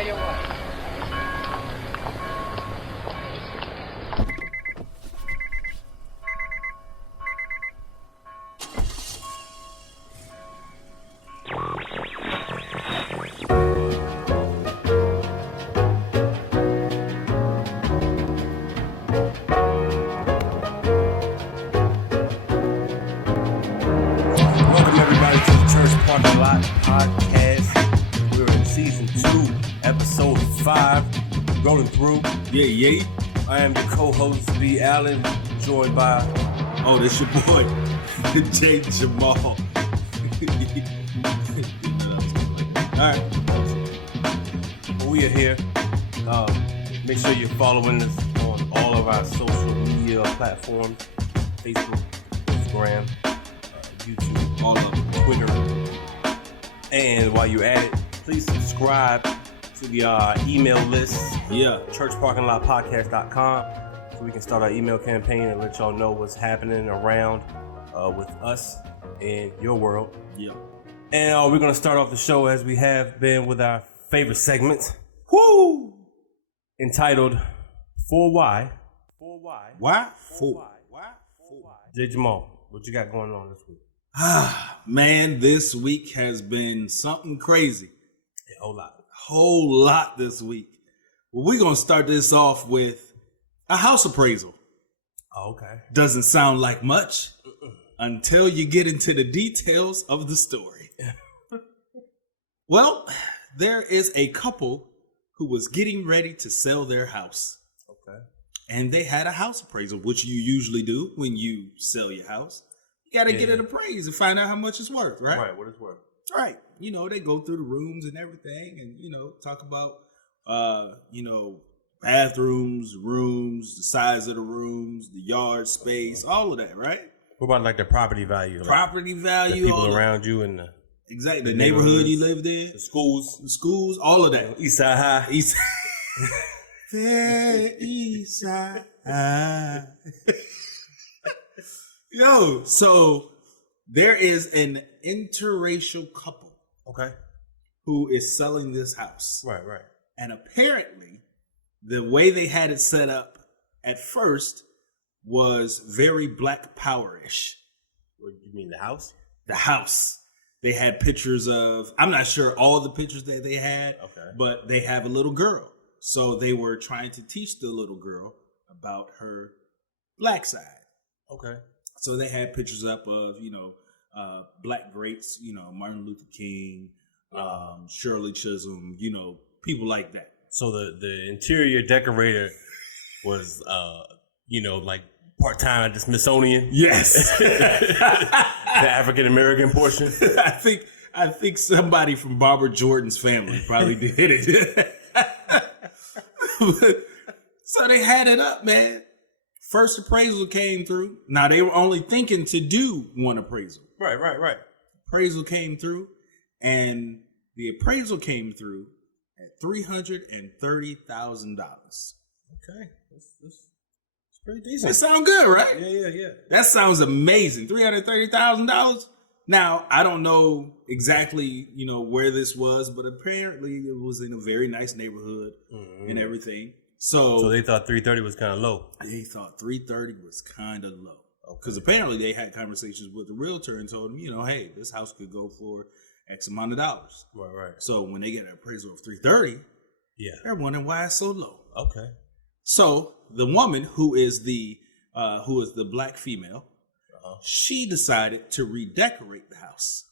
tell you what. Podcast. We're in season 2, episode 5, rolling through. Yeah. I am the co-host, B. Allen, joined by... Oh, this your boy, J. Jamal. Alright. We are here. Make sure you're following us on all of our social media platforms. Facebook, Instagram, YouTube, All of them. Twitter. And while you're at it, please subscribe to the email list. Yeah. churchparkinglotpodcast.com, so we can start our email campaign and let y'all know what's happening around with us and your world. Yeah. And we're going to start off the show as we have been with our favorite segment. Woo! Entitled 4Y. Why? Four. J. Jamal, what you got going on this week? Man, this week has been something crazy. A whole lot. Whole lot this week. Well, we're going to start this off with a house appraisal. Oh, okay. Doesn't sound like much until you get into the details of the story. Well, there is a couple who was getting ready to sell their house. Okay. And they had a house appraisal, which you usually do when you sell your house. You got to get it appraised and find out how much it's worth, right? Right, what it's worth. Right. You know, they go through the rooms and everything and, talk about, bathrooms, rooms, the size of the rooms, the yard space, all of that, right? What about like the property value? Property value. The people around you and the neighborhood you lived in. The schools, all of that. East Side High. Fair East Side High. Yo, so there is an interracial couple. Okay. Who is selling this house. Right. And apparently, the way they had it set up at first was very Black Power-ish. What, you mean the house? The house. They had pictures of, I'm not sure all the pictures that they had, but they have a little girl. So they were trying to teach the little girl about her black side. Okay. So they had pictures up of, black greats, Martin Luther King, Shirley Chisholm, people like that. So the interior decorator was, like part-time at the Smithsonian? Yes. The African-American portion? I think somebody from Barbara Jordan's family probably did it. So they had it up, man. First appraisal came through. Now, they were only thinking to do one appraisal. Right. Appraisal came through, and the appraisal came through at $330,000. Okay. That's pretty decent. That sound good, right? Yeah. That sounds amazing. $330,000. Now, I don't know exactly, where this was, but apparently it was in a very nice neighborhood and everything. So they thought 330 was kind of low. They thought 330 was kind of low. Because apparently they had conversations with the realtor and told him, hey, this house could go for X amount of dollars. Right. So when they get an appraisal of 330, they're wondering why it's so low. Okay. So the woman who is the black female, she decided to redecorate the house.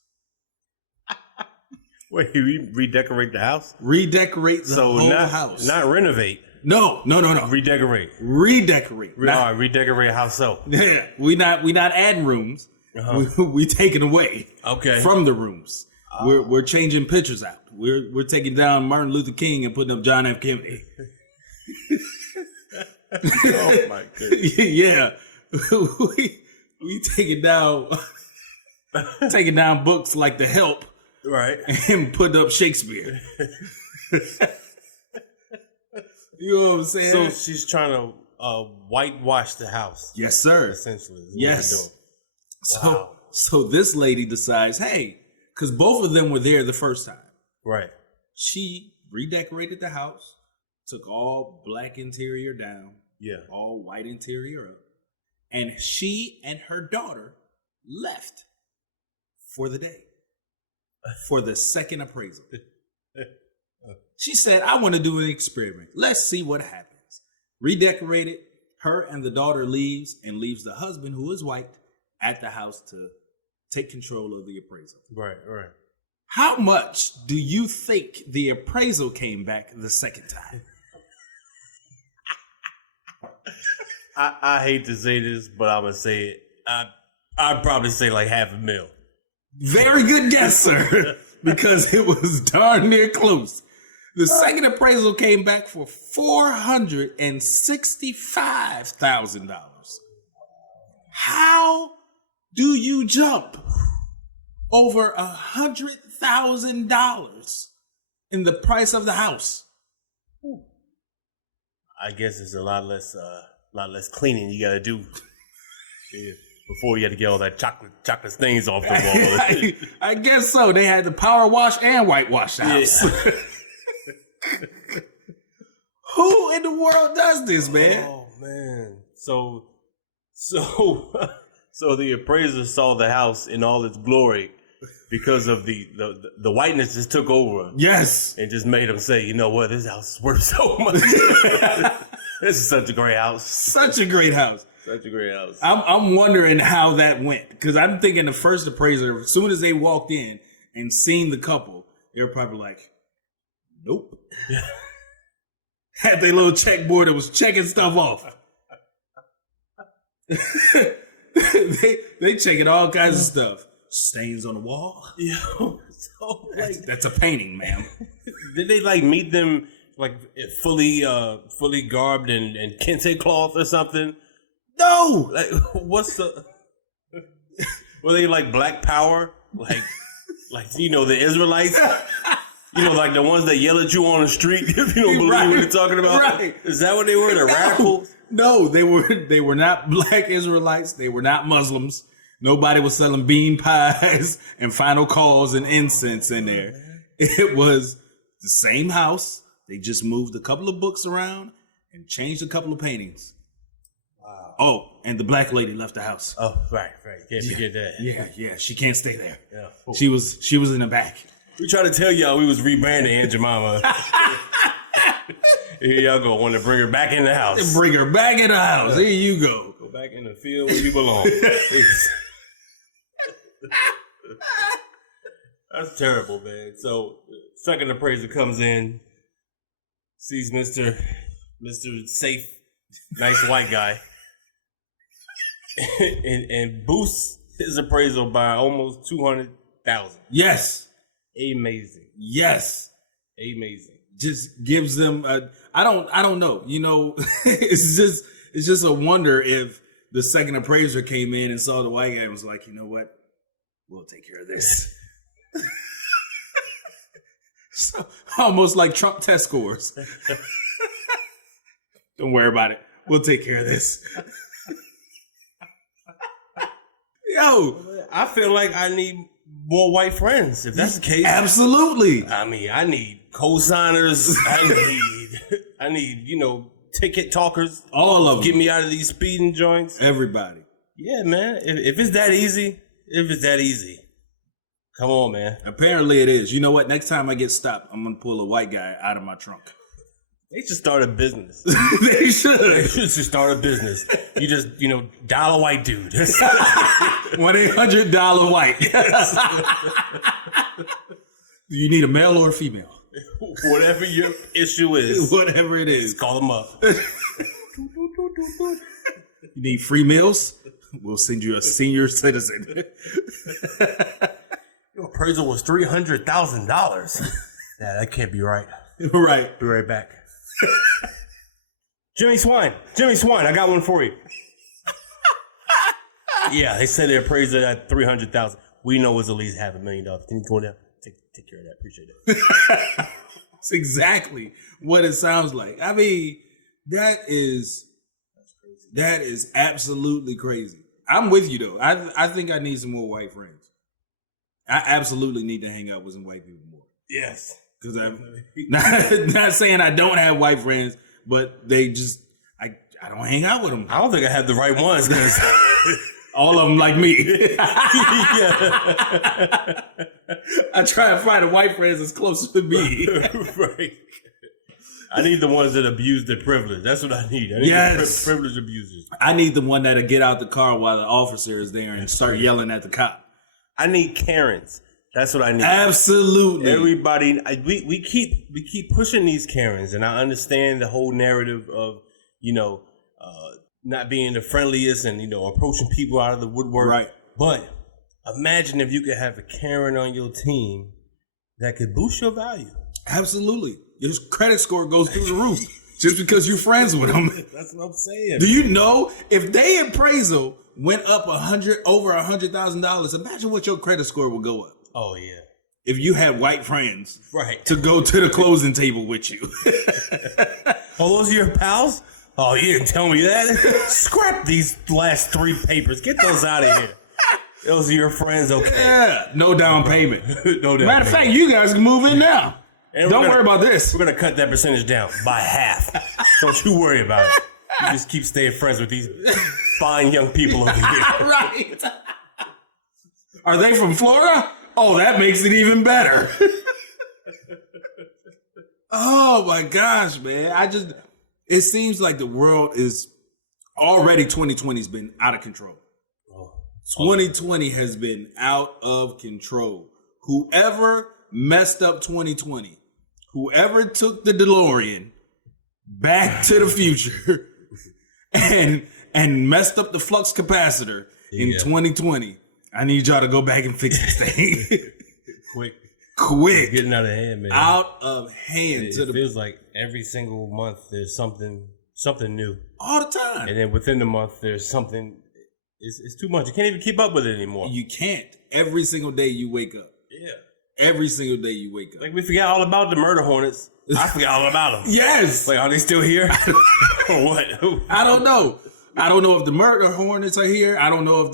Wait, redecorate the house? Redecorate the whole house. Not renovate. No. Redecorate. Redecorate house so. Yeah, we not adding rooms. We taking away from the rooms. We're changing pictures out. We're taking down Martin Luther King and putting up John F. Kennedy. Oh my goodness. Yeah. we taking down books like The Help. Right. And put up Shakespeare. You know what I'm saying? So she's trying to whitewash the house. Yes, sir. Essentially. Yes. Wow. So this lady decides, hey, because both of them were there the first time. Right. She redecorated the house, took all black interior down, all white interior up, and she and her daughter left for the day for the second appraisal. She said, I want to do an experiment. Let's see what happens. Redecorated. Her and the daughter leaves the husband, who is white, at the house to take control of the appraisal. Right. How much do you think the appraisal came back the second time? I hate to say this, but I'm going to say it. I'd probably say like $500,000. Very good guess, sir, because it was darn near close. The second appraisal came back for $465,000. How do you jump over $100,000 in the price of the house? I guess it's a lot less cleaning you got to do before you had to get all that chocolate stains off the wall. I guess so. They had to power wash and whitewash the house. Yeah. Who in the world does this, man? Oh man. So the appraiser saw the house in all its glory because of the whiteness just took over. Yes. And just made him say, you know what, this house is worth so much. This is such a great house. Such a great house. Such a great house. I'm wondering how that went, because I'm thinking the first appraiser, as soon as they walked in and seen the couple, they were probably like, nope. Had their little checkboard that was checking stuff off. they checking all kinds of stuff. Stains on the wall. So that's a painting, ma'am. Did they like meet them like fully garbed in kente cloth or something? No. Like what's the? Were they like Black Power? Like the Israelites? Like the ones that yell at you on the street if you don't believe what they're talking about. Right. Is that what they were? The radicals? No, they were not Black Israelites. They were not Muslims. Nobody was selling bean pies and final calls and incense in there. It was the same house. They just moved a couple of books around and changed a couple of paintings. Wow. Oh, and the black lady left the house. Oh, right. Can't forget that. Yeah. She can't stay there. Yeah. She was in the back. We tried to tell y'all we was rebranding Aunt Jemima. Here y'all go. Want to bring her back in the house. Bring her back in the house. Here you go. Go back in the field where you belong. That's terrible, man. So, second appraiser comes in, sees Mr. Safe, nice white guy, and boosts his appraisal by almost $200,000. Yes. Amazing. Yes. Amazing. Just gives them I don't know. It's just a wonder if the second appraiser came in and saw the white guy and was like, you know what? We'll take care of this. So, almost like Trump test scores. Don't worry about it. We'll take care of this. Yo, I feel like I need more white friends. If that's the case, absolutely. I mean, I need co-signers. I need ticket talkers. All of them. Get me out of these speeding joints. Everybody. Yeah, man. If it's that easy. Come on, man. Apparently it is. You know what? Next time I get stopped, I'm going to pull a white guy out of my trunk. They should start a business. They should. They should start a business. You just, dial a white dude. 1-800 white. Do you need a male or a female? Whatever your issue is. Whatever it is. Just call them up. You need free meals? We'll send you a senior citizen. Your appraisal was $300,000. Yeah, that can't be right. Right. Be right back. Jimmy Swine, I got one for you. Yeah, they said their appraisal at $300,000. We know it's at least $500,000. Can you go down? Take care of that. Appreciate it. That's exactly what it sounds like. I mean, that is absolutely crazy. I'm with you though. I think I need some more white friends. I absolutely need to hang out with some white people more. Yes. Because I'm not saying I don't have white friends, but they just I don't hang out with them. I don't think I have the right ones because all of them like me. Yeah. I try to find a white friends that's closer to me. Right. I need the ones that abuse their privilege. That's what I need. I need the privilege abusers. I need the one that'll get out the car while the officer is there and start yelling at the cop. I need Karens. That's what I need. Absolutely. Everybody, we keep pushing these Karens, and I understand the whole narrative of, not being the friendliest and, approaching people out of the woodwork. Right. But imagine if you could have a Karen on your team that could boost your value. Absolutely. Your credit score goes through the roof just because you're friends with them. That's what I'm saying. Do you know if they appraisal went up over $100,000? Imagine what your credit score will go up. Oh yeah. If you had white friends, right, to go to the closing table with you. Oh, those are your pals? Oh, you didn't tell me that. Scrap these last 3 papers. Get those out of here. Those are your friends, okay? Yeah. No down payment. No down Matter of fact, you guys can move in now. And don't worry about this. We're going to cut that percentage down by half. Don't you worry about it. You just keep staying friends with these fine young people over here. Right. Are they from Florida? Oh, that makes it even better. Oh my gosh, man. It seems like the world is already 2020's been out of control. 2020 has been out of control. Whoever messed up 2020, whoever took the DeLorean back to the future and messed up the flux capacitor in 2020, I need y'all to go back and fix this thing. Quick. It's getting out of hand, man. Out of hand. It feels like every single month there's something new. All the time. And then within the month there's something. It's too much. You can't even keep up with it anymore. You can't. Every single day you wake up. Yeah. Every single day you wake up. Like we forgot all about the murder hornets. I forgot all about them. Yes. Like, are they still here? Or what? I don't know. I don't know if the murder hornets are here. I don't know if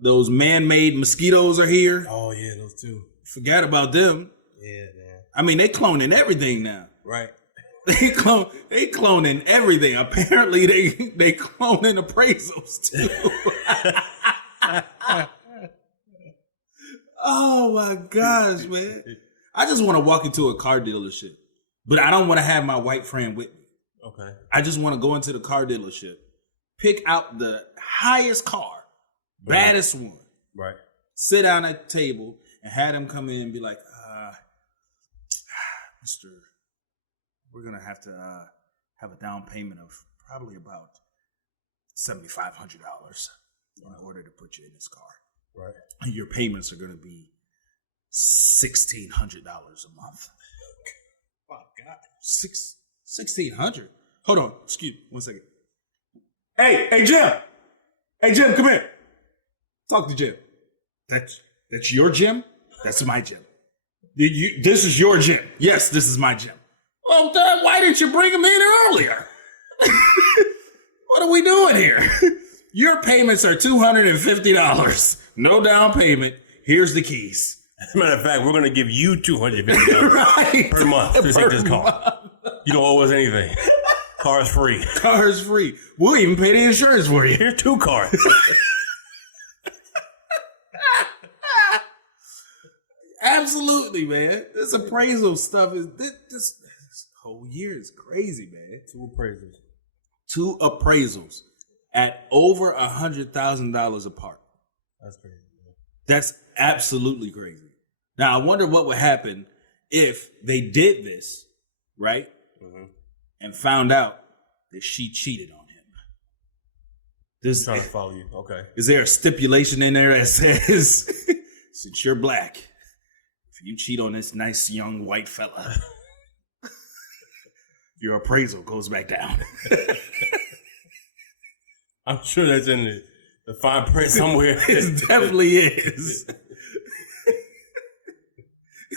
those man-made mosquitoes are here. Oh yeah, those two. Forgot about them. Yeah, man. I mean, they cloning everything now. Right. They cloning everything. Apparently, they cloning appraisals too. Oh my gosh, man! I just want to walk into a car dealership, but I don't want to have my white friend with me. Okay. I just want to go into the car dealership, pick out the highest car, baddest one. Right. Sit down at the table and have them come in and be like, Mr. We're going to have a down payment of probably about $7,500 in order to put you in this car. Right. And your payments are going to be $1,600 a month. Oh, God. $1,600? Hold on. Excuse me. 1 second. Hey, Jim. Hey, Jim, come here. Talk to Jim. That's your gym? That's my gym. This is your gym. Yes, this is my gym. Well, then why didn't you bring him in earlier? What are we doing here? Your payments are $250. No down payment. Here's the keys. As a matter of fact, we're going to give you $250 right. per month to take this car. You don't owe us anything. Car's free. Car's free. We'll even pay the insurance for you. Here's 2 cars. Absolutely, man. This appraisal stuff is this whole year is crazy, man. 2 appraisals. 2 appraisals at over $100,000 apart. That's crazy. Man. That's absolutely crazy. Now I wonder what would happen if they did this, right? Mm-hmm. And found out that she cheated on him. I'm trying to follow you. Okay. Is there a stipulation in there that says, since you're black, if you cheat on this nice young white fella, your appraisal goes back down? I'm sure that's in the fine print somewhere. It definitely is.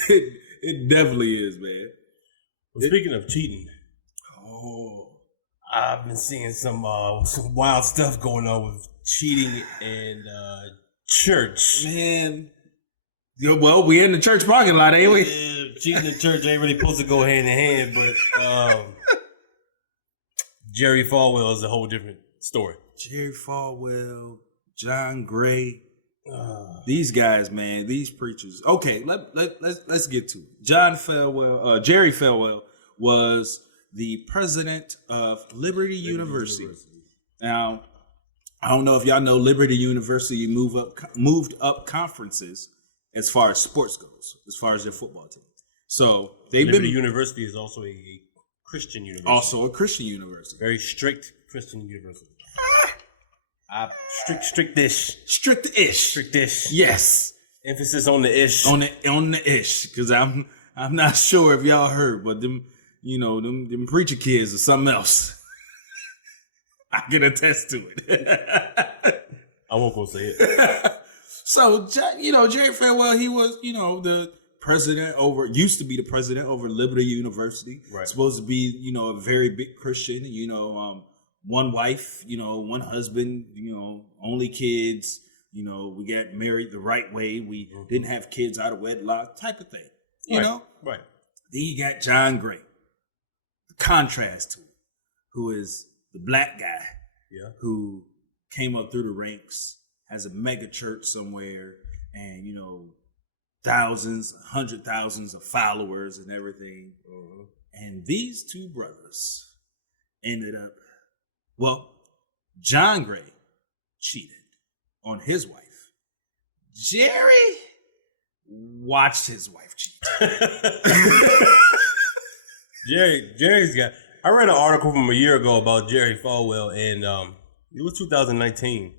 It definitely is, man. Well, speaking of cheating, I've been seeing some wild stuff going on with cheating in church. Man, Yeah, well, we in the church parking lot, ain't we? Yeah, cheating in church ain't really supposed to go hand in hand, but Jerry Falwell is a whole different story. Jerry Falwell, John Gray, these guys, man, these preachers. Okay, let's get to it. Jerry Falwell was the president of Liberty University. Now, I don't know if y'all know Liberty University moved up conferences as far as sports goes, as far as their football team. So Liberty University is also a Christian university. Also a Christian university. Very strict Christian university. Strict-ish. Strict-ish. Yes. Emphasis on the ish. On the ish, because I'm not sure if y'all heard, but them preacher kids are something else. I can attest to it. I won't go say it. So, Jerry Falwell, he was, used to be the president over Liberty University. Right. Supposed to be, a very big Christian, one wife, one husband, only kids, we got married the right way. We didn't have kids out of wedlock type of thing, you know? Right. Then you got John Gray, the contrast to him, who is the black guy who came up through the ranks, has a mega church somewhere, and, thousands, 100,000s of followers and everything. And these two brothers ended up, John Gray cheated on his wife. Jerry watched his wife cheat. Jerry's got. I read an article from a year ago about Jerry Falwell, and it was 2019,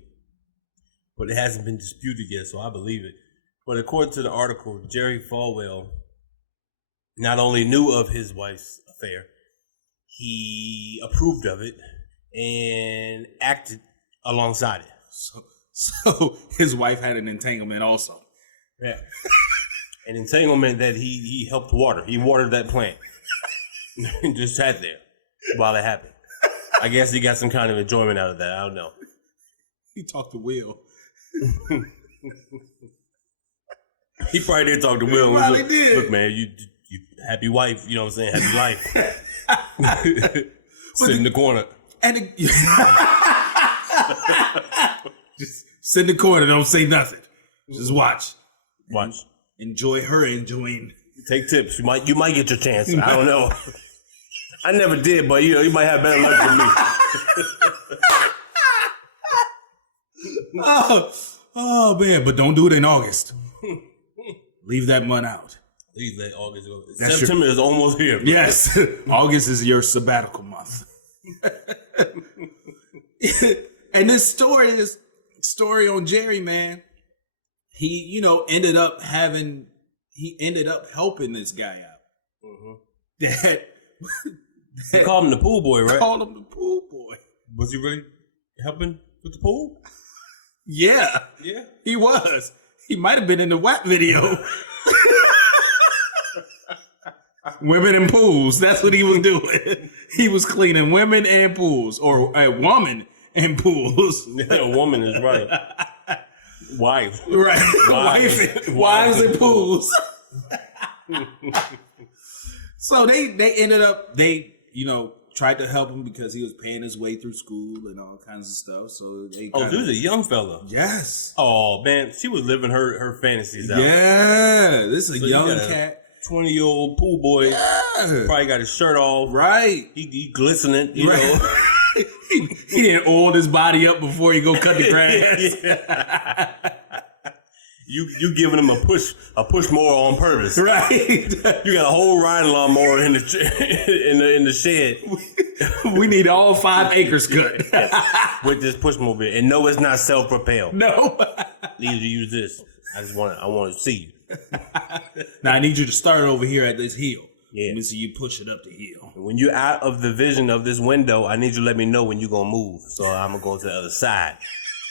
but it hasn't been disputed yet, so I believe it. But according to the article, Jerry Falwell not only knew of his wife's affair, he approved of it and acted alongside it. So his wife had an entanglement also. Yeah. An entanglement that he helped water. He watered that plant. And just sat there while it happened. I guess he got some kind of enjoyment out of that. I don't know. He talked to Will. He probably did talk to Will. Well, he did. Look, man, you happy wife, you know what I'm saying? Happy life. Sit in the corner. And just sit in the corner, don't say nothing. Just watch. Enjoy her enjoying. Take tips. You might get your chance. I don't know. I never did, but you might have better luck than me. Oh man, but don't do it in August. Leave that month out. Leave that August. September is almost here. Yes. August is your sabbatical month. And this story on Jerry, man, he, ended up helping this guy out. They called him the pool boy, right? Called him the pool boy. Was he really helping with the pool? Yeah. Yeah. He was. He might have been in the WAP video. Women and pools. That's what he was doing. He was cleaning women and pools, or a woman and pools. Yeah, a woman is right. Wife. Right. Wives and pools. So they ended up, tried to help him because he was paying his way through school and all kinds of stuff. So he was a young fella. Yes. Oh man, she was living her fantasies out. Yeah, this is a young cat. 20-year-old pool boy. Yeah. Probably got his shirt off. Right. He glistening, you know. He didn't oil his body up before he go cut the grass. Yeah. You giving him a push mower on purpose, right? You got a whole riding lawnmower in the shed. We need all 5 acres cut with this push mobile, and no, it's not self-propelled. No, need to use this. I want to see you. Now I need you to start over here at this hill. Yeah, let me see you push it up the hill. When you're out of the vision of this window, I need you to let me know when you're gonna move, so I'm gonna go to the other side.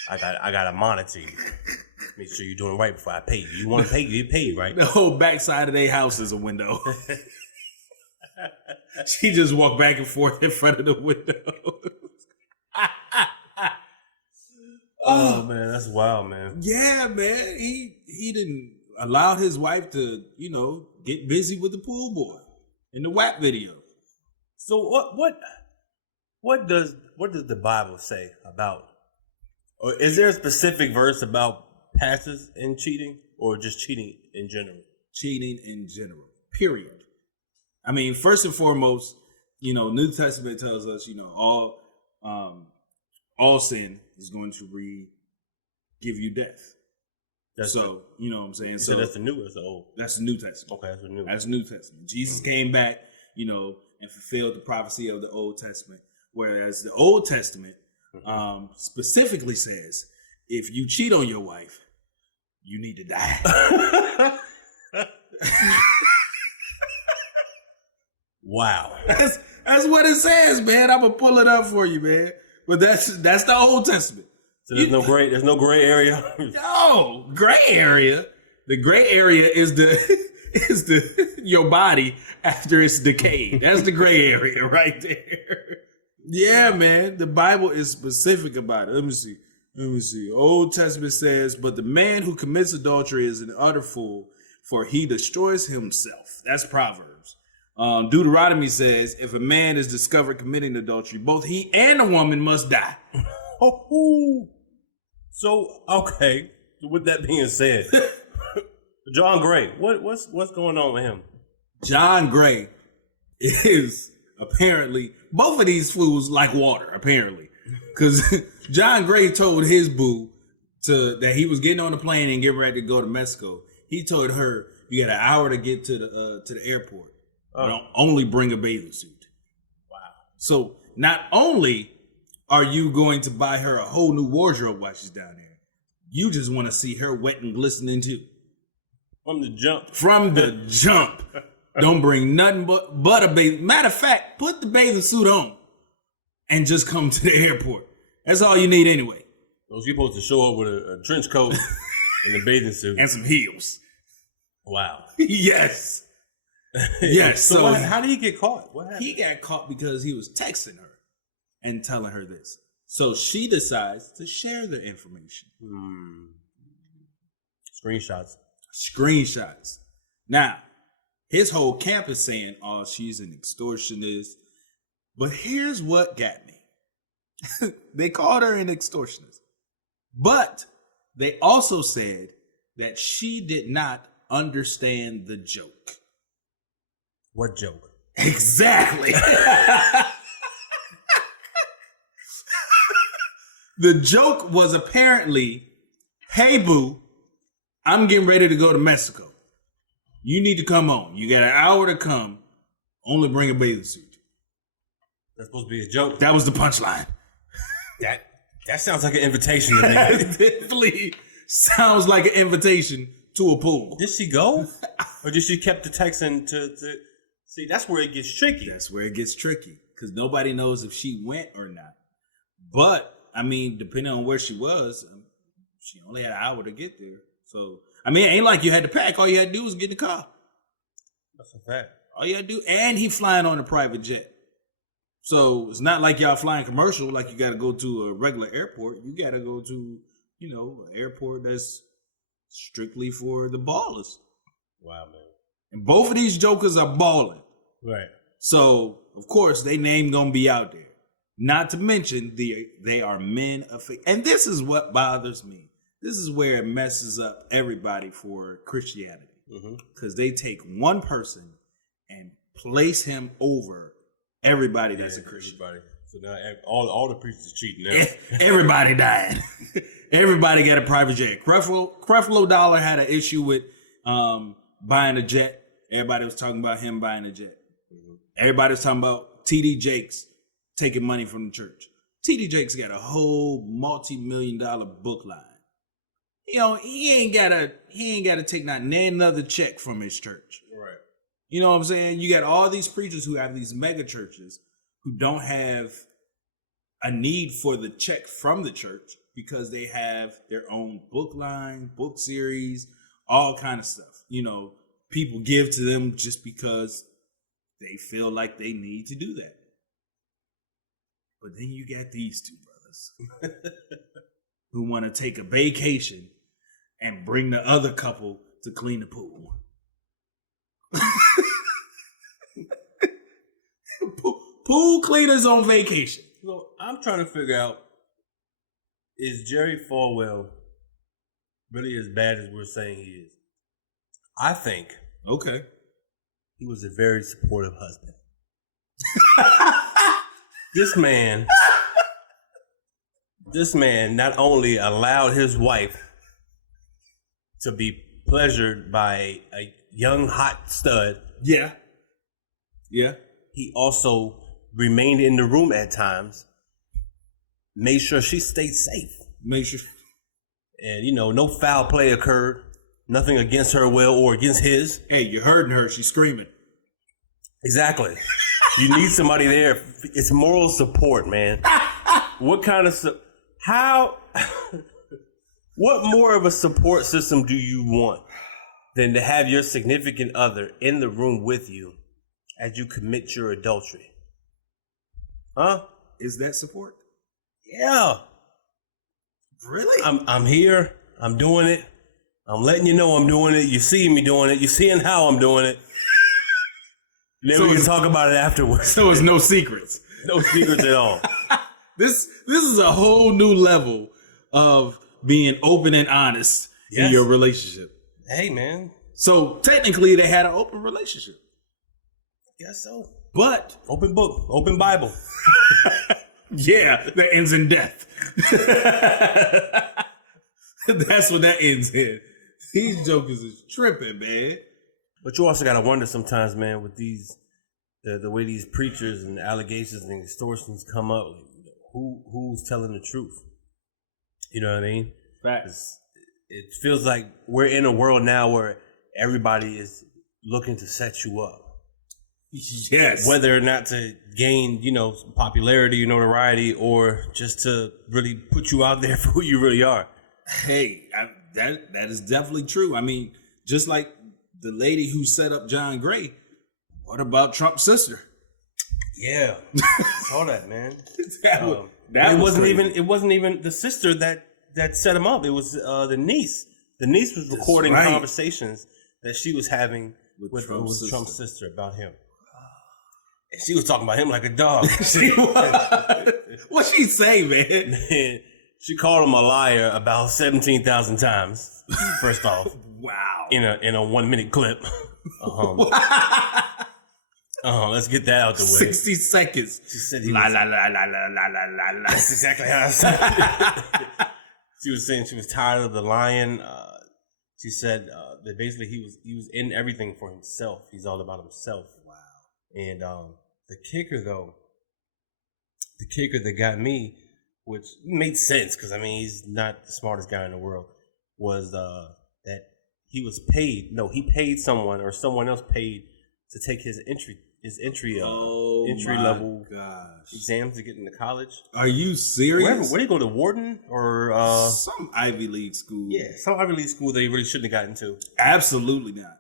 I got to monitor you. Make sure you're doing right before I pay you. You want to pay you, pay you, right? The whole backside of their house is a window. She just walked back and forth in front of the window. Oh man, that's wild, man. Yeah, man. He didn't allowed his wife to, get busy with the pool boy in the WAP video. So what does the Bible say about, or is there a specific verse about pastors and cheating, or just cheating in general? Cheating in general, period. I mean, first and foremost, New Testament tells us, all sin is going to give you death. So, you know what I'm saying? So that's the New or the Old? That's the New Testament. Okay, that's the New. That's the New Testament. Jesus came back, and fulfilled the prophecy of the Old Testament. Whereas the Old Testament specifically says, if you cheat on your wife, you need to die. Wow. That's what it says, man. I'm gonna pull it up for you, man. But that's the Old Testament. So there's no gray area. No gray area. The gray area is the your body after it's decayed. That's the gray area right there. Yeah, man. The Bible is specific about it. Let me see. Old Testament says, but the man who commits adultery is an utter fool, for he destroys himself. That's Proverbs. Deuteronomy says, if a man is discovered committing adultery, both he and the woman must die. So, okay. So with that being said, John Gray, what's going on with him? John Gray is apparently, both of these fools like water, apparently. Because John Gray told his boo that he was getting on the plane and getting ready to go to Mexico. He told her, you got an hour to get to the airport. Don't only bring a bathing suit. Wow. So not only are you going to buy her a whole new wardrobe while she's down there, you just want to see her wet and glistening too. From the jump. From the jump. Don't bring nothing but a bathing. Matter of fact, put the bathing suit on and just come to the airport. That's all you need anyway. So you're supposed to show up with a trench coat and a bathing suit. And some heels. Wow. Yes. Yes. So how did he get caught? What happened? He got caught because he was texting her and telling her this. So she decides to share the information. Screenshots. Now, his whole camp is saying, oh, she's an extortionist. But here's what got me. They called her an extortionist. But they also said that she did not understand the joke. What joke? Exactly. The joke was apparently, hey, boo, I'm getting ready to go to Mexico. You need to come on. You got an hour to come. Only bring a bathing suit. That's supposed to be a joke. That was the punchline. That sounds like an invitation to me. It definitely sounds like an invitation to a pool. Did she go? Or did she kept the texting to see, that's where it gets tricky. That's where it gets tricky. Because nobody knows if she went or not. But, I mean, depending on where she was, she only had an hour to get there. So, I mean, it ain't like you had to pack. All you had to do was get in the car. That's a fact. All you had to do, and he flying on a private jet. So, it's not like y'all flying commercial, like you got to go to a regular airport. You got to go to, an airport that's strictly for the ballers. Wow, man. And both of these jokers are balling. Right. So, of course, they name gonna be out there. Not to mention, they are men of faith. And this is what bothers me. This is where it messes up everybody for Christianity. Because they take one person and place him over everybody that's a Christian. Everybody. So now all the preachers are cheating now. Everybody died. Everybody got a private jet. Creflo Dollar had an issue with buying a jet. Everybody was talking about him buying a jet. Everybody was talking about T.D. Jakes taking money from the church. T.D. Jakes got a whole multi-million-dollar book line. He ain't gotta take not another check from his church. Right. You know what I'm saying? You got all these preachers who have these mega churches who don't have a need for the check from the church because they have their own book line, book series, all kind of stuff. People give to them just because they feel like they need to do that. But then you got these two brothers who want to take a vacation and bring the other couple to clean the pool. Pool cleaners on vacation. So I'm trying to figure out, is Jerry Falwell really as bad as we're saying he is? I think he was a very supportive husband. This man not only allowed his wife to be pleasured by a young hot stud. Yeah. He also remained in the room at times, made sure she stayed safe. And, no foul play occurred. Nothing against her will or against his. Hey, you're hurting her. She's screaming. Exactly. You need somebody there. It's moral support, man. What more of a support system do you want than to have your significant other in the room with you as you commit your adultery? Huh? Is that support? Yeah. Really? I'm here. I'm doing it. I'm letting you know I'm doing it. You see me doing it. You seeing how I'm doing it. Then we can talk about it afterwards. So it's no secrets. No secrets at all. This is a whole new level of being open and honest in your relationship. Hey, man. So technically they had an open relationship. Guess so. But open book, open Bible. Yeah, that ends in death. That's what that ends in. These jokers is tripping, man. But you also gotta wonder sometimes, man, with these the way these preachers and allegations and extortions come up, like, who's telling the truth? You know what I mean? Facts. It feels like we're in a world now where everybody is looking to set you up. Yes. Whether or not to gain, popularity, notoriety, or just to really put you out there for who you really are. Hey, that is definitely true. I mean, just like the lady who set up John Gray, what about Trump's sister? Yeah, saw that, man. It wasn't even the sister that set him up. It was the niece. The niece was recording conversations that she was having with Trump's sister about him. And she was talking about him like a dog. What'd she say, man? She called him a liar about 17,000 times. First off, wow. In a 1 minute clip. Let's get that out the way. 60 seconds. She said la la la la la la la la la. That's exactly how I said it. She was saying she was tired of the lying. She said that basically he was in everything for himself. He's all about himself. Wow. And the kicker that got me, which made sense because he's not the smartest guy in the world, was that he was paid. No, he paid someone or someone else paid to take his entry level exams to get into college. Are you serious? Where do you go to Wharton or some Ivy League school? Yeah, some Ivy League school that he really shouldn't have gotten to. Absolutely not.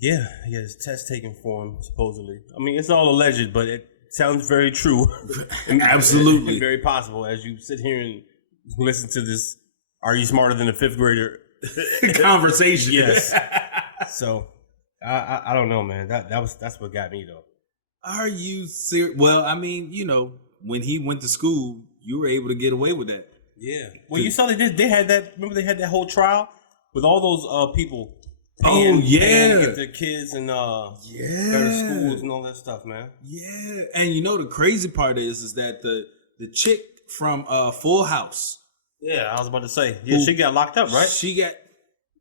Yeah, he had his test taken for him supposedly. It's all alleged, but it sounds very true. Absolutely, and very possible as you sit here and listen to this. Are you smarter than a fifth grader? Conversation. Yes. So. I don't know, man. That's what got me though. Are you serious? Well, when he went to school, you were able to get away with that. Yeah. Well, you saw they had that. Remember they had that whole trial with all those people. Paying to get their kids and go to schools and all that stuff, man. Yeah, and the crazy part is that the chick from Full House. Yeah, I was about to say. Yeah, she got locked up, right?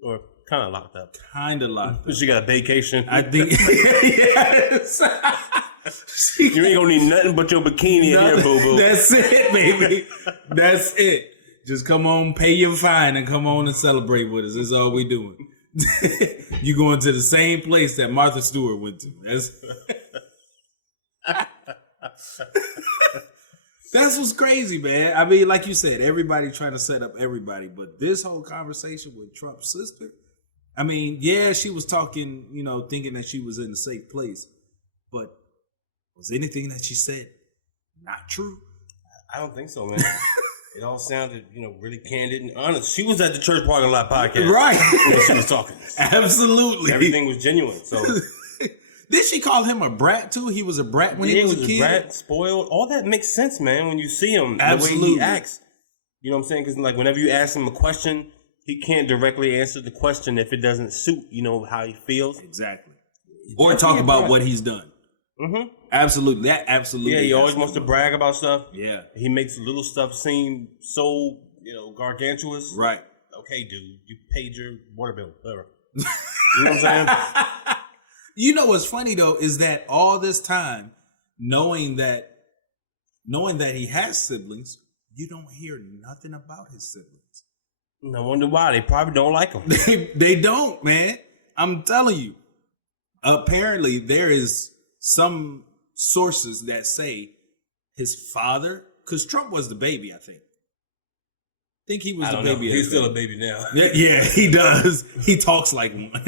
Or kind of locked up. She got a vacation. I think. Yes. You ain't gonna need nothing but your bikini in here, boo boo. That's it, baby. That's it. Just come on, pay your fine, and come on and celebrate with us. That's all we doing. You going to the same place that Martha Stewart went to. That's what's crazy, man. Like you said, everybody trying to set up everybody, but this whole conversation with Trump's sister, she was talking, thinking that she was in a safe place, but was anything that she said not true? I don't think so, man. It all sounded, really candid and honest. She was at the church parking lot podcast, right? When she was talking. Absolutely, everything was genuine. So, did she call him a brat too? He was a brat when he was a kid. Brat, spoiled. All that makes sense, man. When you see him, Absolutely. The way he acts. You know what I'm saying? Because like whenever you ask him a question, he can't directly answer the question if it doesn't suit, how he feels. Exactly. Or talk about what he's done. Mm-hmm. Absolutely. That absolutely. Yeah, he always wants to brag about stuff. Yeah. He makes little stuff seem so, gargantuous. Right. Okay, dude, you paid your water bill. Whatever. You know what I'm saying? You know what's funny though is that all this time, knowing that he has siblings, you don't hear nothing about his siblings. No wonder why. They probably don't like him. They don't, man. I'm telling you. Apparently, there is some sources that say his father, because Trump was the baby, I think he was the baby. He's still a baby now. Yeah, he does. He talks like one.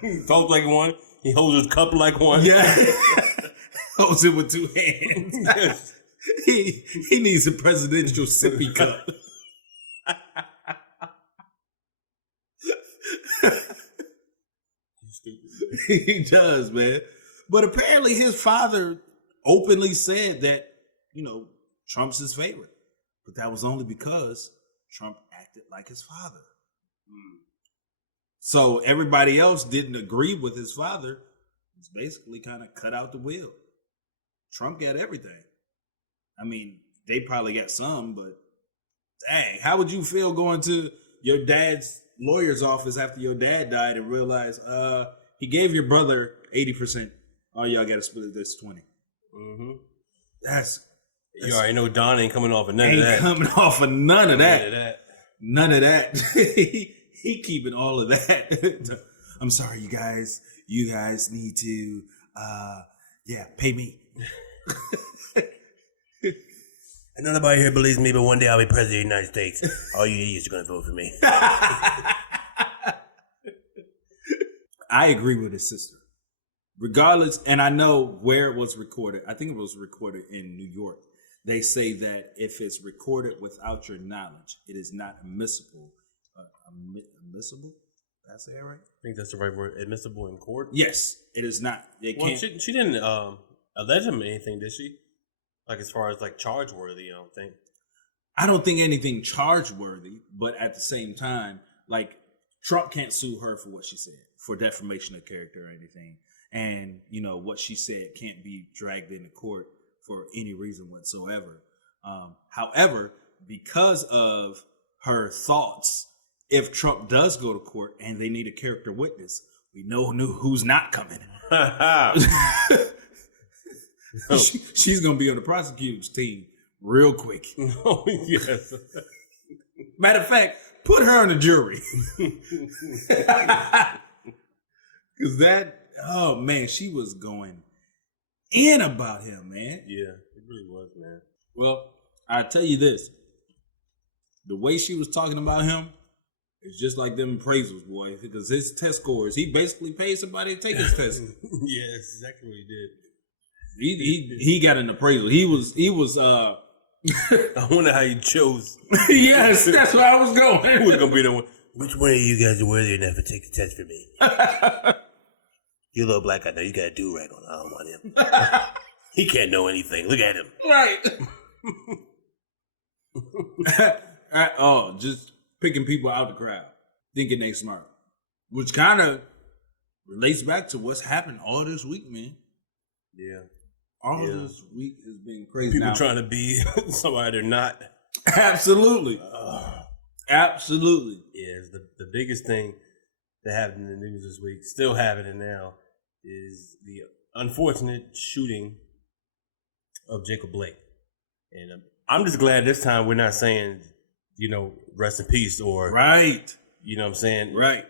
He talks like one. He holds his cup like one. Yeah. Holds it with two hands. Yes. He needs a presidential sippy cup. He does, man. But apparently his father openly said that, Trump's his favorite. But that was only because Trump acted like his father. So everybody else didn't agree with his father. It's basically kind of cut out the wheel. Trump got everything. I mean, they probably got some, but dang, how would you feel going to your dad's lawyer's office after your dad died and realize he gave your brother 80%. All y'all got to split this 20. Mm-hmm. That's you already know Don ain't coming off of none of that. Ain't coming off of none of that. None of that. He keeping all of that. I'm sorry, you guys. You guys need to, pay me. And nobody here believes me, but one day I'll be president of the United States. All you idiots are going to vote for me. I agree with his sister. Regardless, and I know where it was recorded. I think it was recorded in New York. They say that if it's recorded without your knowledge, it is not admissible. Admissible? Did I say that right? I think that's the right word. Admissible in court? Yes, it is not. She didn't allege him anything, did she? Like as far as like charge worthy, I don't think. I don't think anything charge worthy, but at the same time, like Trump can't sue her for what she said, for defamation of character or anything. And, what she said can't be dragged into court for any reason whatsoever. However, because of her thoughts, if Trump does go to court and they need a character witness, we know who's not coming. She's going to be on the prosecutor's team real quick. Oh, yes. Matter of fact, put her on the jury. Because oh man, she was going in about him, man. Yeah, it really was, man. Well, I tell you this. The way she was talking about him is just like them appraisals, boy. Because his test scores, he basically paid somebody to take his test. Yeah, that's exactly what he did. He got an appraisal. He was I wonder how you chose. Yes, that's where I was going. Who was gonna be the one? Which one of you guys are worthy enough to take the test for me? You little black guy, now you got a do-rag on. I don't want him. He can't know anything. Look at him. Right. Just picking people out the crowd, thinking they smart, which kind of relates back to what's happened all this week, man. Yeah. All this week has been crazy. People trying to be somebody they're not. Absolutely. Absolutely. Yeah, it's the biggest thing that happened in the news this week, still happening now, is the unfortunate shooting of Jacob Blake. And I'm just glad this time we're not saying, rest in peace or... Right. You know what I'm saying? Right.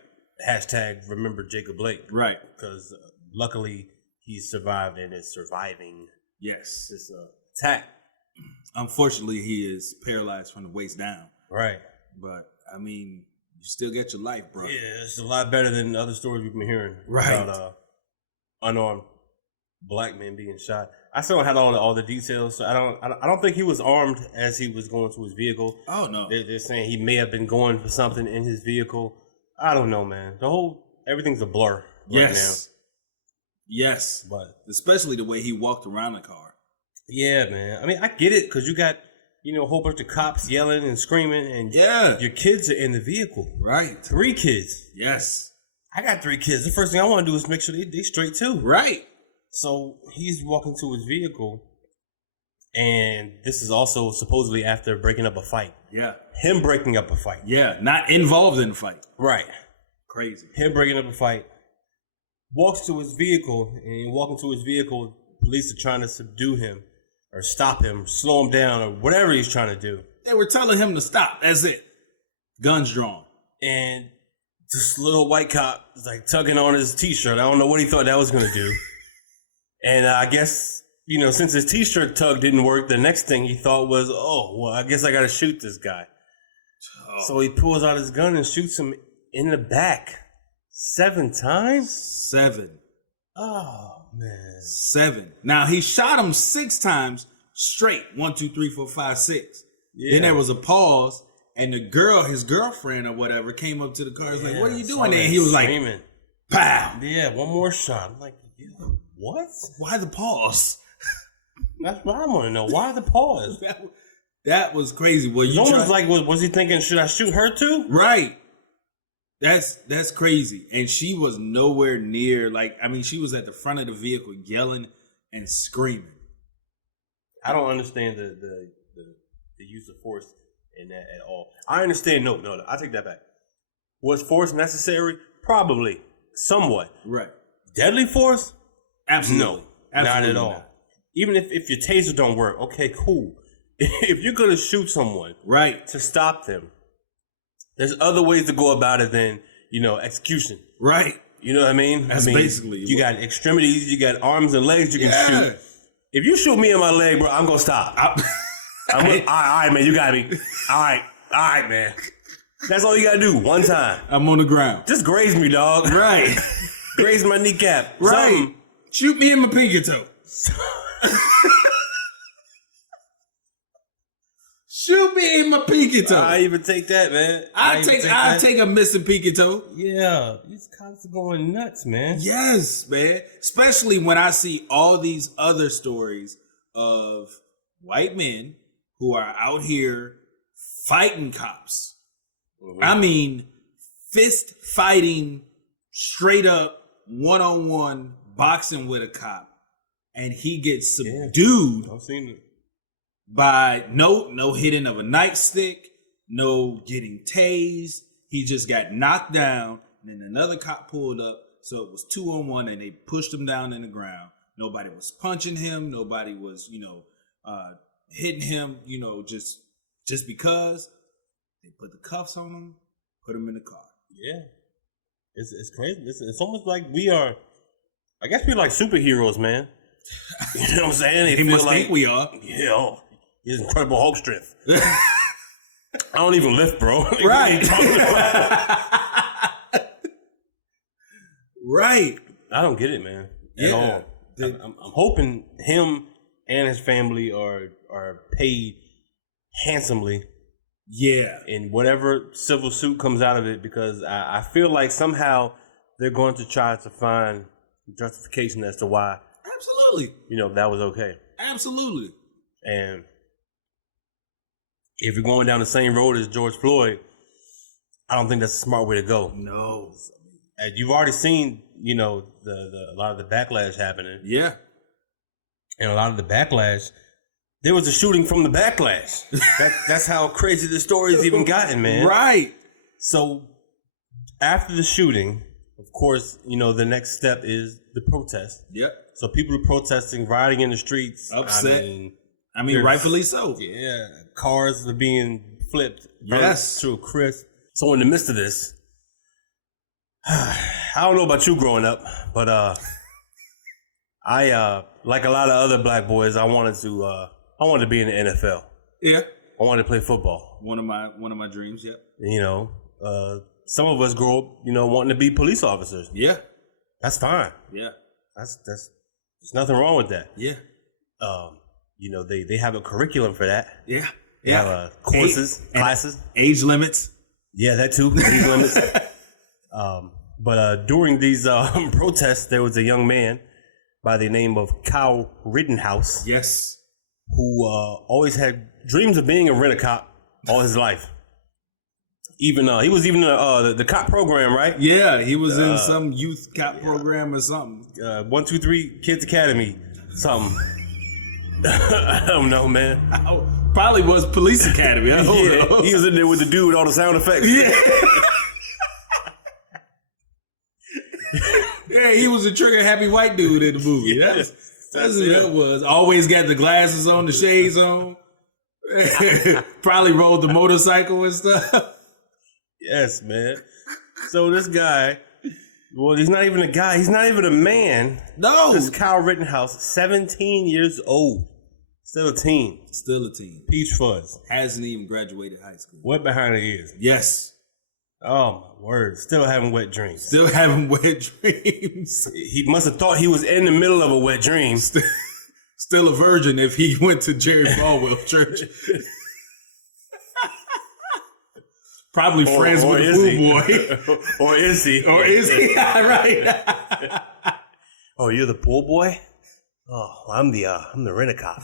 Hashtag remember Jacob Blake. Right. Because luckily he's survived and is surviving this attack. Unfortunately, he is paralyzed from the waist down. Right. But, I mean, you still get your life, bro. Yeah, it's a lot better than the other stories we've been hearing. Right. About unarmed black men being shot. I still don't have all the details, so I don't think he was armed as he was going to his vehicle. Oh no, they're saying he may have been going for something in his vehicle. I don't know, man. Everything's a blur right now. Yes, but especially the way he walked around the car. Yeah, man. I mean, I get it because you got a whole bunch of cops yelling and screaming, and your kids are in the vehicle. Right, 3 kids. Yes, I got 3 kids. The first thing I want to do is make sure they straight too. Right. So he's walking to his vehicle, and this is also supposedly after breaking up a fight. Yeah. Him breaking up a fight. Yeah, not involved in a fight. Right. Crazy. Him breaking up a fight. Walks to his vehicle, and walking to his vehicle, police are trying to subdue him or stop him, slow him down, or whatever he's trying to do. They were telling him to stop. That's it. Guns drawn. And this little white cop is like tugging on his t-shirt. I don't know what he thought that was going to do. And I guess, since his t-shirt tug didn't work, the next thing he thought was, oh, well, I guess I got to shoot this guy. Oh. So he pulls out his gun and shoots him in the back. 7 times? 7. Oh, man. 7. Now, he shot him 6 times straight. 1, 2, 3, 4, 5, 6. Yeah. Then there was a pause, and the girl, his girlfriend or whatever, came up to the car. Like, what are you doing there? And he was screaming. Like, pow. Yeah, one more shot. I'm like, what? Why the pause? That's what I want to know. Why the pause? That was crazy. Well, you almost like, was he thinking, should I shoot her too? Right. That's crazy. And she was nowhere near, she was at the front of the vehicle yelling and screaming. I don't understand the use of force in that at all. I understand. No, I take that back. Was force necessary? Probably. Somewhat. Right. Deadly force? Absolutely. No. Absolutely not at all. Not. Even if your taser don't work, okay, cool. If you're going to shoot someone right, to stop them, there's other ways to go about it than, execution. Right. You know what I mean? That's basically. You got extremities, you got arms and legs you can shoot. If you shoot me in my leg, bro, I'm going to stop. All right, man, you got me. All right, man. That's all you got to do, one time. I'm on the ground. Just graze me, dog. Right. Graze my kneecap. Right. Something. Shoot me in my pinky toe. Shoot me in my pinky toe. I even take that, man. I take a missing pinky toe. Yeah, these cops are going nuts, man. Yes, man. Especially when I see all these other stories of white men who are out here fighting cops. Mm-hmm. I mean, fist fighting, straight up, one-on-one, boxing with a cop, and he gets subdued. I've seen it. By no hitting of a nightstick, no getting tased. He just got knocked down, and then another cop pulled up. So it was 2-on-1, and they pushed him down in the ground. Nobody was punching him. Nobody was, hitting him. Just because they put the cuffs on him, put him in the car. Yeah, it's crazy. It's almost like we are. I guess we're like superheroes, man. You know what I'm saying? They must think we are. Yeah. He's Incredible Hulk strength. I don't even lift, bro. Right. Right. I don't get it, man. At all. I'm hoping him and his family are paid handsomely. Yeah. In whatever civil suit comes out of it, because I feel like somehow they're going to try to find justification as to why. Absolutely. That was okay. Absolutely. And if you're going down the same road as George Floyd, I don't think that's a smart way to go. No. And you've already seen, a lot of the backlash happening. Yeah. And a lot of the backlash, there was a shooting from the backlash. That's how crazy the story's even gotten, man. Right. So after the shooting, of course, the next step is the protest. Yep. So people are protesting, rioting in the streets. Upset. I mean, rightfully so. Yeah. Cars are being flipped. Yes. To a crisp. So in the midst of this, I don't know about you growing up, but I like a lot of other black boys, I wanted to be in the NFL. Yeah. I wanted to play football. One of my dreams, yep. Some of us grow up, wanting to be police officers. Yeah. That's fine. Yeah. There's nothing wrong with that. Yeah. they have a curriculum for that. Yeah. They have courses, classes, age limits. Yeah, that too. Age limits. But during these protests, there was a young man by the name of Kyle Rittenhouse. Yes. Who always had dreams of being a rent-a-cop all his life. Even he was even the cop program, right? Yeah, he was in some youth cop program or something. 1, 2, 3 Kids Academy, something. I don't know, man. Probably was Police Academy. I don't know. He was in there with the dude with all the sound effects. Yeah. Yeah, he was a trigger happy white dude in the movie. That's who that was. Always got the glasses on, the shades on. Probably rode the motorcycle and stuff. Yes, man. So this guy, well, he's not even a guy. He's not even a man. No. This Kyle Rittenhouse, 17 years old. Still a teen. Still a teen. Peach fuzz. Hasn't even graduated high school. Wet behind the ears. Yes. Oh, my word. Still having wet dreams. Still having wet dreams. He must have thought he was in the middle of a wet dream. Still a virgin if he went to Jerry Falwell Church. Probably friends with a pool boy. Or is he? Or is he? Right. Oh, you're the pool boy? Oh, I'm the rent-a-cop.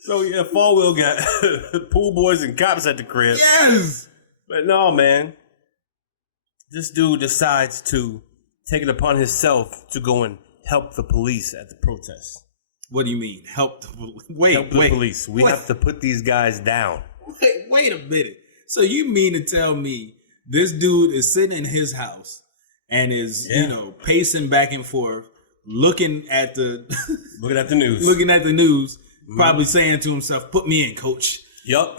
So yeah, Falwell got pool boys and cops at the crib. Yes. But no, man. This dude decides to take it upon himself to go and help the police at the protest. What do you mean? Help the police. We have to put these guys down. Wait a minute. So you mean to tell me this dude is sitting in his house and is, pacing back and forth, looking at the news, probably saying to himself, "Put me in, coach." Yup.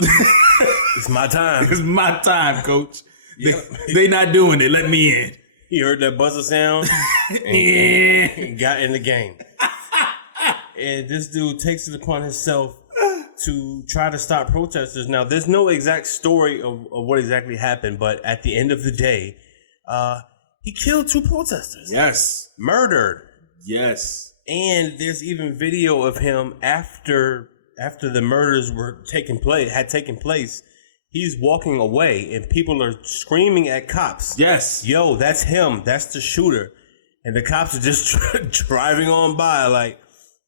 It's my time. It's my time, coach. Yep. They not doing it. Let me in. He heard that buzzer sound and got in the game. And this dude takes it upon himself to try to stop protesters. Now, there's no exact story of what exactly happened, but at the end of the day, he killed 2 protesters. Yes. Murdered. Yes. And there's even video of him after the murders had taken place. He's walking away, and people are screaming at cops. Yes. Yo, that's him. That's the shooter. And the cops are just driving on by like,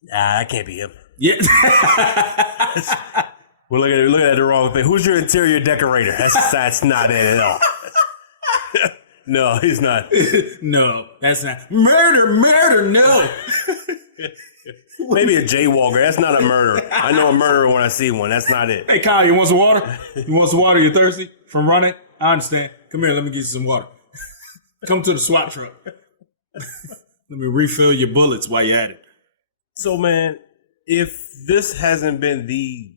nah, that can't be him. Yeah. We're looking at the wrong thing. Who's your interior decorator? That's not it at all. No, he's not. No, that's not. Murder, no. Maybe a jaywalker. That's not a murderer. I know a murderer when I see one. That's not it. Hey, Kyle, you want some water? You thirsty from running? I understand. Come here, let me get you some water. Come to the SWAT truck. Let me refill your bullets while you're at it. So, man, if this hasn't been the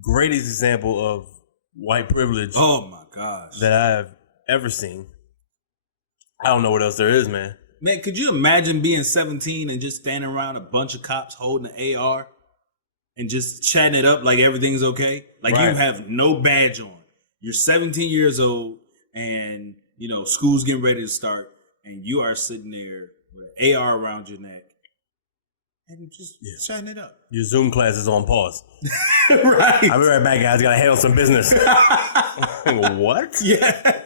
greatest example of white privilege, oh my gosh, that I've ever seen, I don't know what else there is, man. Man, could you imagine being 17 and just standing around a bunch of cops holding an AR and just chatting it up like everything's okay? Like You have no badge on. You're 17 years old and, school's getting ready to start and you are sitting there with an AR around your neck and just chatting it up. Your Zoom class is on pause. Right. I'll be right back, guys. Got to handle some business. What? Yeah.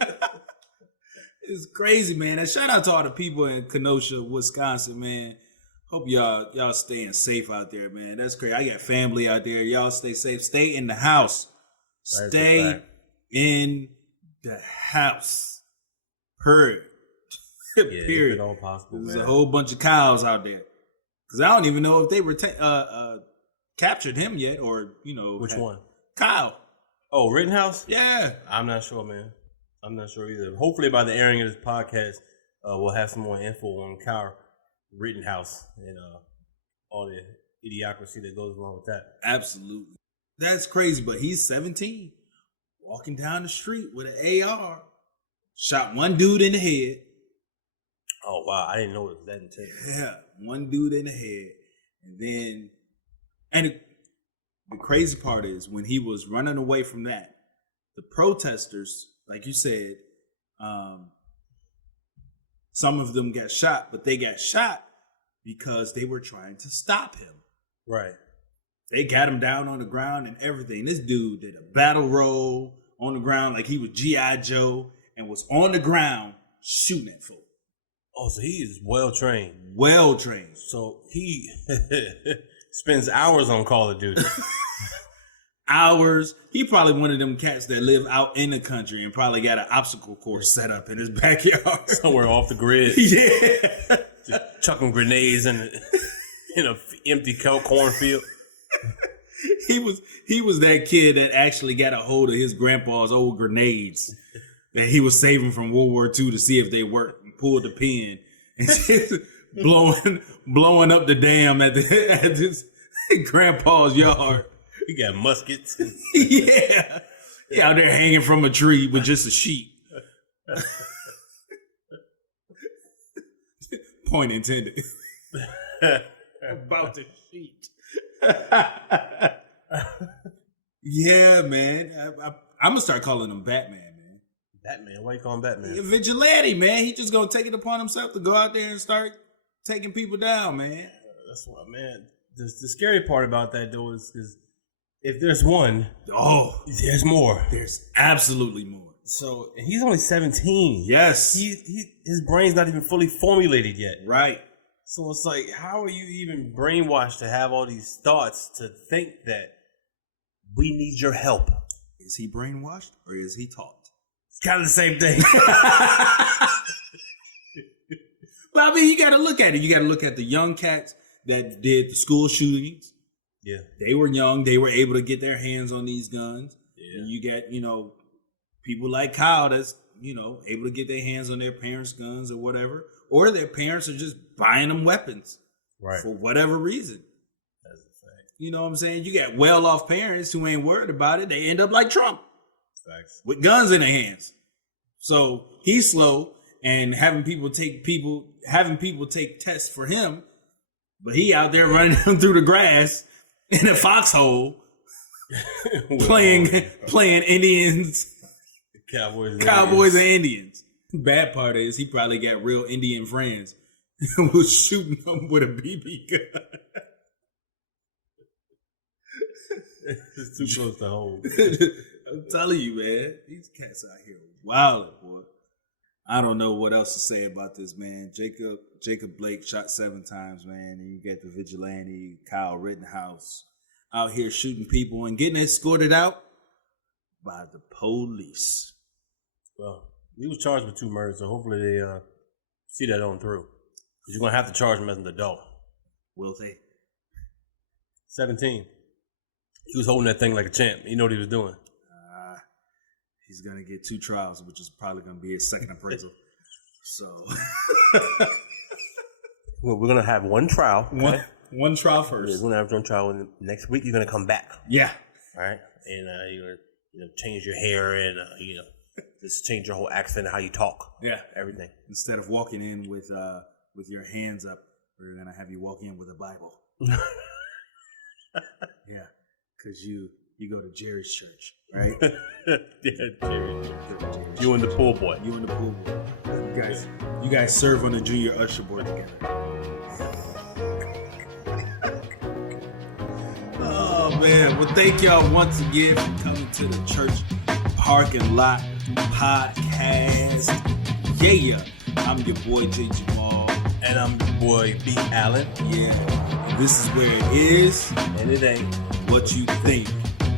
It's crazy, man. And shout out to all the people in Kenosha, Wisconsin, man. Hope y'all staying safe out there, man. That's crazy. I got family out there. Y'all stay safe. Stay in the house. Stay in the house. Period. Period. If at all possible, There's man. a whole bunch of cows out there. Because I don't even know if they captured him yet or, Which one? Kyle. Oh, Rittenhouse? Yeah. I'm not sure, man. I'm not sure either. Hopefully by the airing of this podcast, we'll have some more info on Kyle Rittenhouse and all the idiocracy that goes along with that. Absolutely. That's crazy, but he's 17, walking down the street with an AR, shot one dude in the head. Oh, wow. I didn't know it was that intense. Yeah, one dude in the head. And the crazy part is when he was running away from that, the protesters, like you said, some of them got shot, but they got shot because they were trying to stop him. Right. They got him down on the ground and everything. This dude did a battle roll on the ground like he was G.I. Joe and was on the ground shooting at folk. Oh, so he is well trained. Well trained. So he spends hours on Call of Duty. Hours. He probably one of them cats that live out in the country and probably got an obstacle course set up in his backyard. Somewhere off the grid. Yeah. Just chucking grenades in an empty cornfield. He was that kid that actually got a hold of his grandpa's old grenades that he was saving from World War II to see if they worked, and pulled the pin and just blowing up the dam at his grandpa's yard. He got muskets. Yeah. Out there hanging from a tree with just a sheet. Point intended. About the sheet. Yeah, man. I'm gonna start calling him Batman, man. Batman? Why you call him Batman? Vigilante, man. He just gonna take it upon himself to go out there and start taking people down, man. That's what, man. The scary part about that though is if there's one, there's more. There's absolutely more. So and he's only 17. Yes. His brain's not even fully formulated yet. Right. So it's like, how are you even brainwashed to have all these thoughts to think that we need your help? Is he brainwashed or is he taught? It's kind of the same thing. But I mean, you got to look at it. You got to look at the young cats that did the school shootings. Yeah. They were young. They were able to get their hands on these guns. Yeah. And you get, people like Kyle that's, able to get their hands on their parents' guns or whatever. Or their parents are just buying them weapons. Right. For whatever reason. That's a fact. You know what I'm saying? You got well-off parents who ain't worried about it. They end up like Trump. Facts. With guns in their hands. So he's slow and having people take tests for him. But he out there running them through the grass in a foxhole playing Indians, Cowboys and Indians. Bad part is he probably got real Indian friends who was shooting them with a BB gun. It's too close to home. I'm telling you, man, these cats out here wilding, boy. I don't know what else to say about this, man. Jacob Blake shot 7 times, man, and you get the vigilante Kyle Rittenhouse out here shooting people and getting escorted out by the police. Well, he was charged with 2 murders, so hopefully they see that on through. Because you're going to have to charge him as an adult. Will they? 17. He was holding that thing like a champ. He knew what he was doing. He's going to get 2 trials, which is probably going to be his second appraisal. So. Well, we're going to have 1 trial. Okay? One trial first. Yeah, we're going to have 1 trial. And next week, you're going to come back. Yeah. All right? And you're going to change your hair and, just change your whole accent and how you talk. Yeah. Everything. Instead of walking in with your hands up, we're going to have you walk in with a Bible. Yeah. Because you go to Jerry's church, right? Yeah, Jerry's church. You and the pool boy. You and the pool boy. You guys serve on the junior usher board together. Oh man! Well, thank y'all once again for coming to the Church Parking Lot Podcast. Yeah, I'm your boy J Jamal, and I'm your boy B Allen. Yeah, and this is where it is, and it ain't what you think.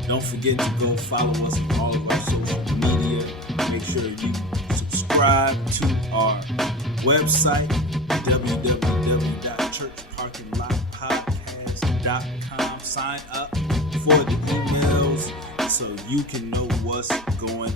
Don't forget to go follow us on all of our social media. Make sure you subscribe to our website, www.churchparkinglotpodcast.com. Sign up for the emails so you can know what's going